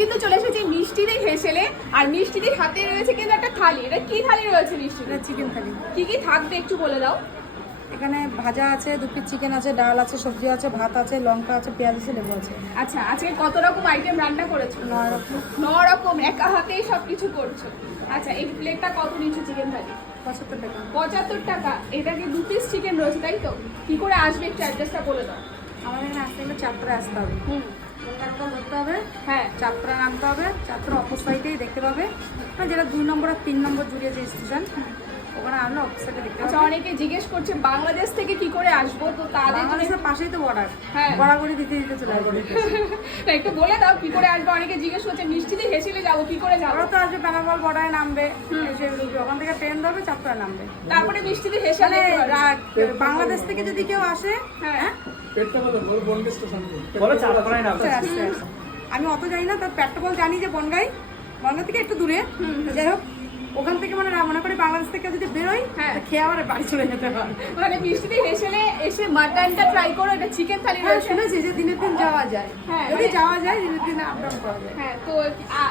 কিন্তু চলে এসেছে মিষ্টিদের হেসেলে, আর মিষ্টিদের হাতে রয়েছে কিন্তু একটা থালি। এটা কি থালি রয়েছে মিষ্টিদের? চিকেন থালি। কি কি থাকবে একটু বলে দাও। এখানে ভাজা আছে, 2 পিস চিকেন আছে, ডাল আছে, সবজি আছে, ভাত আছে, লঙ্কা আছে, পেঁয়াজ আছে, লেবু আছে। আচ্ছা, আজকে কত রকম আইটেম রান্না করেছো? 9 রকম। 9 রকম একা হাতেই সবকিছু করছো। আচ্ছা, এই প্লেটটা কত নিচ্ছ চিকেন থালি? 75 টাকা। 75 টাকা। এটাকে 2 পিস চিকেন রয়েছে তাই তো? কি করে আসবে একটু অ্যাড্রেসটা বলে দাও। আমাদের এখানে আসতে গেলে চাপড়া আসতে হবে। কলকাতা ধরতে হবে, হ্যাঁ, চাপড়া নামতে হবে। চাপড়া অপর সাইডেই দেখতে পাবে, মানে যেটা 2 নম্বর আর 3 নম্বর জুড়ে যে স্টেশন, ওখানে আমরা অপর সাইডে দেখতে আচ্ছা, পাবে। অনেকে জিজ্ঞেস করছে বাংলাদেশ থেকে কি করে আসবো, তো তাদের জন্য বাংলাদেশের পাশেই তো বর্ডার। হ্যাঁ। বরাবরই দিতে দিতে চলে আসবে। না, একটু বলে দাও কি করে আসবো। অনেকে জিজ্ঞেস করছে মিষ্টিতে হেসেলে যাবো, কি করে যাবো? ওরা তো আসবে বেনাপোল বর্ডারে নামবে, এসে ওখান থেকে ট্রেন ধরবে, চাপড়া নামবে। তারপরে মিষ্টিতে হেসেলে মানে বাংলাদেশ থেকে যদি কেউ আসে, হ্যাঁ, আস্তে আস্তে। আমি অত জানি না, তার পেট্রোল জানি যে বনগাই থেকে একটু দূরে। তো যাই হোক, ওখান থেকে মানে মনে করি বাংলাদেশ থেকে যদি বেরোই, হ্যাঁ। তো খেয়ে আবার বাড়ি চলে যেতে হয়। মানে মিষ্টিতে হেসেলে এসে মাটনটা ট্রাই করো। এটা চিকেন থালি হ্যাঁ, রয়েছে। শুনেছি যে দিনের দিন যাওয়া যায়। হ্যাঁ, যদি মানে- যাওয়া যায়, দিনের দিন আপ ডাউন করা যায়। হ্যাঁ, তো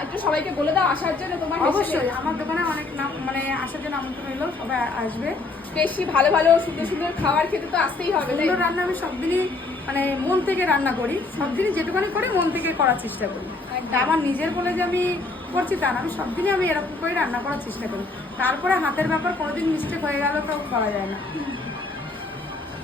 একটু সবাইকে বলে দাও আসার জন্য তোমার হেসেলে। অবশ্যই আমার দোকানে অনেক নাম, মানে আসার জন্য আমন্ত্রণ রইলো, সবাই আসবে। বেশি ভালো ভালো সুন্দর সুন্দর খাবার খেতে তো আসতেই হবে, তাই? সুন্দর রান্না আমি সব দিনই মানে মন থেকে রান্না করি, সব দিনই যেটুকুনি করি মন থেকে করার চেষ্টা করি। একদম। তা আমার নিজের বলে যে আমি করছি তা না, আমি সব দিনই আমি এরকম করে রান্না করার চেষ্টা করি। তারপরে হাতের ব্যাপার, কোনোদিন মিস্টেক হয়ে গেল তো করা যায় না।